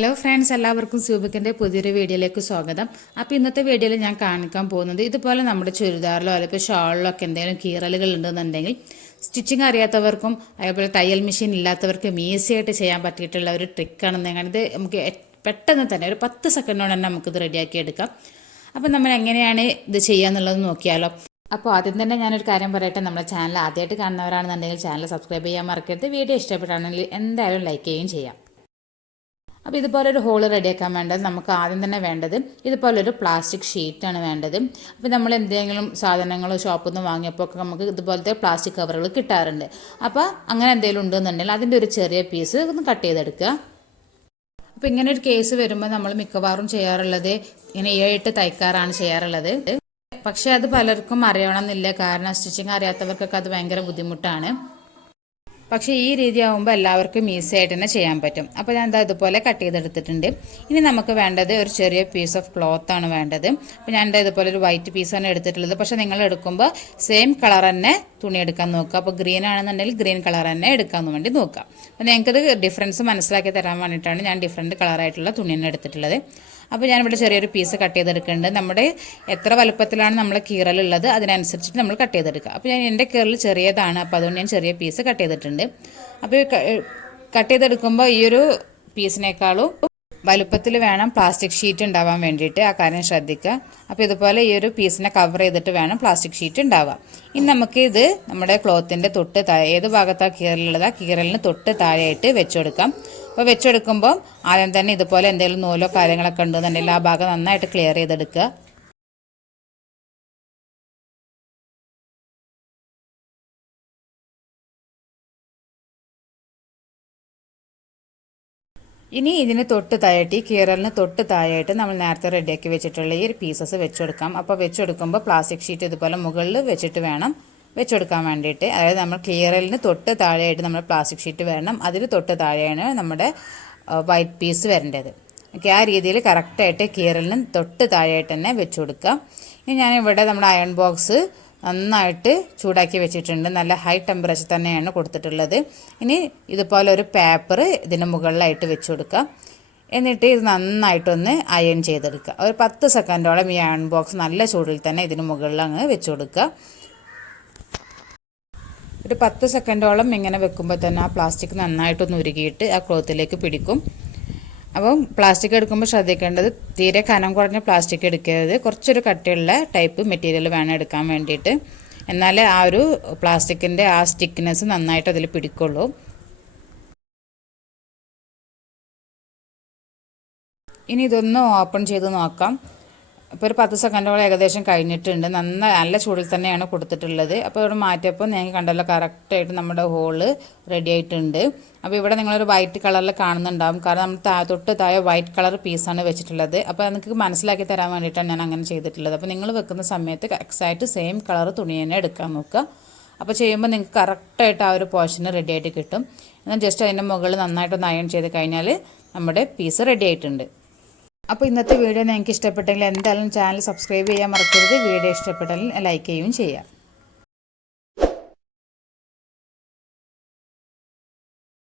Hello friends, എല്ലാവർക്കും സൂബിക്കിൻ്റെ പുതിയൊരു വീഡിയോയിലേക്ക് സ്വാഗതം. അപ്പോൾ ഇന്നത്തെ വീഡിയോയിൽ ഞാൻ കാണിക്കാൻ പോകുന്നത് ഇതുപോലെ നമ്മുടെ ചുരിദാറിലോ അല്ലെങ്കിൽ ഷാളിലോ ഒക്കെ എന്തെങ്കിലും കീറലുകൾ ഉണ്ടെന്നുണ്ടെങ്കിൽ സ്റ്റിച്ചിങ് അറിയാത്തവർക്കും അതേപോലെ തയ്യൽ മെഷീൻ ഇല്ലാത്തവർക്കും ഈസി ആയിട്ട് ചെയ്യാൻ പറ്റിയിട്ടുള്ള ഒരു ട്രിക്കാണെന്ന്. ഇത് നമുക്ക് പെട്ടെന്ന് തന്നെ ഒരു 10 സെക്കൻഡോടെ തന്നെ നമുക്കിത് റെഡിയാക്കി എടുക്കാം. അപ്പോൾ നമ്മൾ എങ്ങനെയാണ് ഇത് ചെയ്യാന്നുള്ളത് നോക്കിയാലോ. അപ്പോൾ ആദ്യം തന്നെ ഞാനൊരു കാര്യം പറയട്ടെ, നമ്മുടെ ചാനൽ ആദ്യമായിട്ട് കാണുന്നവരാണെന്നുണ്ടെങ്കിൽ ചാനൽ സബ്സ്ക്രൈബ് ചെയ്യാൻ മറക്കരുത്. വീഡിയോ ഇഷ്ടപ്പെട്ടാണെങ്കിൽ എന്തായാലും ലൈക്ക് ചെയ്യുകയും ചെയ്യാം. അപ്പോൾ ഇതുപോലൊരു ഹോൾ റെഡിയാക്കാൻ വേണ്ടത് നമുക്ക് ആദ്യം തന്നെ വേണ്ടത് ഇതുപോലൊരു പ്ലാസ്റ്റിക് ഷീറ്റാണ് വേണ്ടത്. അപ്പോൾ നമ്മൾ എന്തെങ്കിലും സാധനങ്ങൾ ഷോപ്പിൽ നിന്ന് വാങ്ങിയപ്പോൾ ഒക്കെ നമുക്ക് ഇതുപോലത്തെ പ്ലാസ്റ്റിക് കവറുകൾ കിട്ടാറുണ്ട്. അപ്പോൾ അങ്ങനെ എന്തെങ്കിലും ഉണ്ടെന്നുണ്ടെങ്കിൽ അതിൻ്റെ ഒരു ചെറിയ പീസ് ഒന്ന് കട്ട് ചെയ്തെടുക്കുക. അപ്പോൾ ഇങ്ങനെ ഒരു കേസ് വരുമ്പോൾ നമ്മൾ മിക്കവാറും ചെയ്യാറുള്ളത് ഇങ്ങനെ 7 തയ്ക്കാറാണ് ചെയ്യാറുള്ളത്. പക്ഷേ അത് പലർക്കും അറിയണമെന്നില്ല, കാരണം സ്റ്റിച്ചിങ് അറിയാത്തവർക്കൊക്കെ അത് ഭയങ്കര ബുദ്ധിമുട്ടാണ്. പക്ഷേ ഈ രീതി ആകുമ്പോൾ എല്ലാവർക്കും ഈസി ആയിട്ട് തന്നെ ചെയ്യാൻ പറ്റും. അപ്പോൾ ഞാൻ എന്താ ഇതുപോലെ കട്ട് ചെയ്തെടുത്തിട്ടുണ്ട്. ഇനി നമുക്ക് വേണ്ടത് ഒരു ചെറിയ പീസ് ഓഫ് ക്ലോത്ത് ആണ് വേണ്ടത്. അപ്പോൾ ഞാൻ എന്താ ഇതുപോലെ ഒരു വൈറ്റ് പീസാണ് എടുത്തിട്ടുള്ളത്. പക്ഷേ നിങ്ങൾ എടുക്കുമ്പോൾ സെയിം കളർ തന്നെ തുണി എടുക്കാൻ നോക്കുക. അപ്പോൾ ഗ്രീൻ ആണെന്നുണ്ടെങ്കിൽ ഗ്രീൻ കളർ തന്നെ എടുക്കാൻ വേണ്ടി നോക്കുക. അപ്പോൾ ഞങ്ങൾക്കത് ഡിഫറൻസ് മനസ്സിലാക്കി തരാൻ വേണ്ടിയിട്ടാണ് ഞാൻ ഡിഫറെൻറ്റ് കളറായിട്ടുള്ള തുണി തന്നെ എടുത്തിട്ടുള്ളത്. അപ്പോൾ ഞാനിവിടെ ചെറിയൊരു പീസ് കട്ട് ചെയ്തെടുക്കുന്നുണ്ട്. നമ്മുടെ എത്ര വലുപ്പത്തിലാണ് നമ്മൾ കീറലുള്ളത് അതിനനുസരിച്ചിട്ട് നമ്മൾ കട്ട് ചെയ്തെടുക്കുക. അപ്പോൾ എൻ്റെ കീറൽ ചെറിയതാണ്, അപ്പോൾ അതുകൊണ്ട് ഞാൻ ചെറിയ പീസ് കട്ട് ചെയ്തിട്ടുണ്ട്. അപ്പോൾ കട്ട് ചെയ്തെടുക്കുമ്പോൾ ഈ ഒരു പീസിനേക്കാളും വലുപ്പത്തിൽ വേണം പ്ലാസ്റ്റിക് ഷീറ്റ് ഉണ്ടാവാൻ വേണ്ടിയിട്ട്, ആ കാര്യം ശ്രദ്ധിക്കുക. അപ്പോൾ ഇതുപോലെ ഈ ഒരു പീസിനെ കവർ ചെയ്തിട്ട് വേണം പ്ലാസ്റ്റിക് ഷീറ്റ് ഉണ്ടാവുക. ഇനി നമുക്ക് ഇത് നമ്മുടെ ക്ലോത്തിൻ്റെ തൊട്ട് താഴെ, ഏത് ഭാഗത്താണ് കീറലുള്ളത് ആ കീറലിന് തൊട്ട് താഴെയായിട്ട് വെച്ചുകൊടുക്കാം. അപ്പോൾ വെച്ചെടുക്കുമ്പോൾ ആദ്യം തന്നെ ഇതുപോലെ എന്തെങ്കിലും നൂലോ കാര്യങ്ങളൊക്കെ ഉണ്ടെന്നുണ്ടെങ്കിൽ ആ ഭാഗം നന്നായിട്ട് ക്ലിയർ ചെയ്തെടുക്കുക. ഇനി ഇതിന് തൊട്ട് താഴെയായിട്ട് ഈ കീറലിന് തൊട്ട് താഴെയായിട്ട് നമ്മൾ നേരത്തെ റെഡിയാക്കി വെച്ചിട്ടുള്ള ഈ ഒരു പീസസ് വെച്ചെടുക്കാം. അപ്പോൾ വെച്ചെടുക്കുമ്പോൾ പ്ലാസ്റ്റിക് ഷീറ്റ് ഇതുപോലെ മുകളിൽ വെച്ചിട്ട് വേണം വെച്ചെടുക്കാൻ വേണ്ടിയിട്ട്. അതായത് നമ്മൾ കീറലിന് തൊട്ട് താഴെയായിട്ട് നമ്മൾ പ്ലാസ്റ്റിക് ഷീറ്റ് വരണം, അതിന് തൊട്ട് താഴെയാണ് നമ്മുടെ വൈറ്റ് പീസ് വരേണ്ടത്. ഓക്കെ, ആ രീതിയിൽ കറക്റ്റായിട്ട് കീറലിന് തൊട്ട് താഴെയായിട്ട് തന്നെ വെച്ച് കൊടുക്കുക. ഇനി ഞാനിവിടെ നമ്മുടെ അയൺ ബോക്സ് നന്നായിട്ട് ചൂടാക്കി വെച്ചിട്ടുണ്ട്. നല്ല ഹൈ ടെമ്പറേച്ചർ തന്നെയാണ് കൊടുത്തിട്ടുള്ളത്. ഇനി ഇതുപോലെ ഒരു പേപ്പർ ഇതിന് മുകളിലായിട്ട് വെച്ച് കൊടുക്കുക. എന്നിട്ട് ഇത് നന്നായിട്ടൊന്ന് അയൺ ചെയ്തെടുക്കുക. ഒരു 10 സെക്കൻഡോളം ഈ അയൺ ബോക്സ് നല്ല ചൂടിൽ തന്നെ ഇതിന് മുകളിൽ അങ്ങ് വെച്ച് കൊടുക്കുക. ഒരു 10 സെക്കൻഡോളം ഇങ്ങനെ വെക്കുമ്പോൾ തന്നെ ആ പ്ലാസ്റ്റിക് നന്നായിട്ടൊന്ന് ഉരുകിയിട്ട് ആ ക്ലോത്തിലേക്ക് പിടിക്കും. അപ്പം പ്ലാസ്റ്റിക് എടുക്കുമ്പോൾ ശ്രദ്ധിക്കേണ്ടത് തീരെ കനം കുറഞ്ഞ പ്ലാസ്റ്റിക് എടുക്കരുത്, കുറച്ചൊരു കട്ടിയുള്ള ടൈപ്പ് മെറ്റീരിയൽ വേണം എടുക്കാൻ വേണ്ടിയിട്ട്. എന്നാലേ ആ ഒരു പ്ലാസ്റ്റിക്കിൻ്റെ ആ സ്റ്റിക്നെസ് നന്നായിട്ട് അതിൽ പിടിക്കുള്ളൂ. ഇനി ഇതൊന്ന് ഓപ്പൺ ചെയ്ത് നോക്കാം. ഇപ്പോൾ ഒരു 10 സെക്കൻഡോളം ഏകദേശം കഴിഞ്ഞിട്ടുണ്ട്. നല്ല ചൂടിൽ തന്നെയാണ് കൊടുത്തിട്ടുള്ളത്. അപ്പോൾ ഇവിടെ മാറ്റിയപ്പോൾ നിങ്ങൾക്ക് കണ്ടല്ലോ കറക്റ്റായിട്ട് നമ്മുടെ ഹോള് റെഡി ആയിട്ടുണ്ട്. അപ്പോൾ ഇവിടെ നിങ്ങളൊരു വൈറ്റ് കളറിൽ കാണുന്നുണ്ടാകും, കാരണം നമ്മൾ തൊട്ട് താഴെ വൈറ്റ് കളർ പീസാണ് വെച്ചിട്ടുള്ളത്. അപ്പോൾ നിങ്ങൾക്ക് മനസ്സിലാക്കി തരാൻ വേണ്ടിയിട്ടാണ് ഞാൻ അങ്ങനെ ചെയ്തിട്ടുള്ളത്. അപ്പോൾ നിങ്ങൾ വെക്കുന്ന സമയത്ത് എക്സാക്റ്റ് സെയിം കളർ തുണി തന്നെ എടുക്കാൻ നോക്കുക. അപ്പോൾ ചെയ്യുമ്പോൾ നിങ്ങൾക്ക് കറക്റ്റായിട്ട് ആ ഒരു പോർഷന് റെഡി ആയിട്ട് കിട്ടും. എന്നാൽ ജസ്റ്റ് അതിൻ്റെ മുകളിൽ നന്നായിട്ടൊന്ന് അയൺ ചെയ്ത് കഴിഞ്ഞാൽ നമ്മുടെ പീസ് റെഡി ആയിട്ടുണ്ട്. അപ്പോൾ ഇന്നത്തെ വീഡിയോ നിങ്ങൾക്ക് ഇഷ്ടപ്പെട്ടെങ്കിൽ എന്തായാലും ചാനൽ സബ്സ്ക്രൈബ് ചെയ്യാൻ മറക്കരുത്. വീഡിയോ ഇഷ്ടപ്പെട്ടാൽ ലൈക്ക് ചെയ്യുകയും ചെയ്യാം.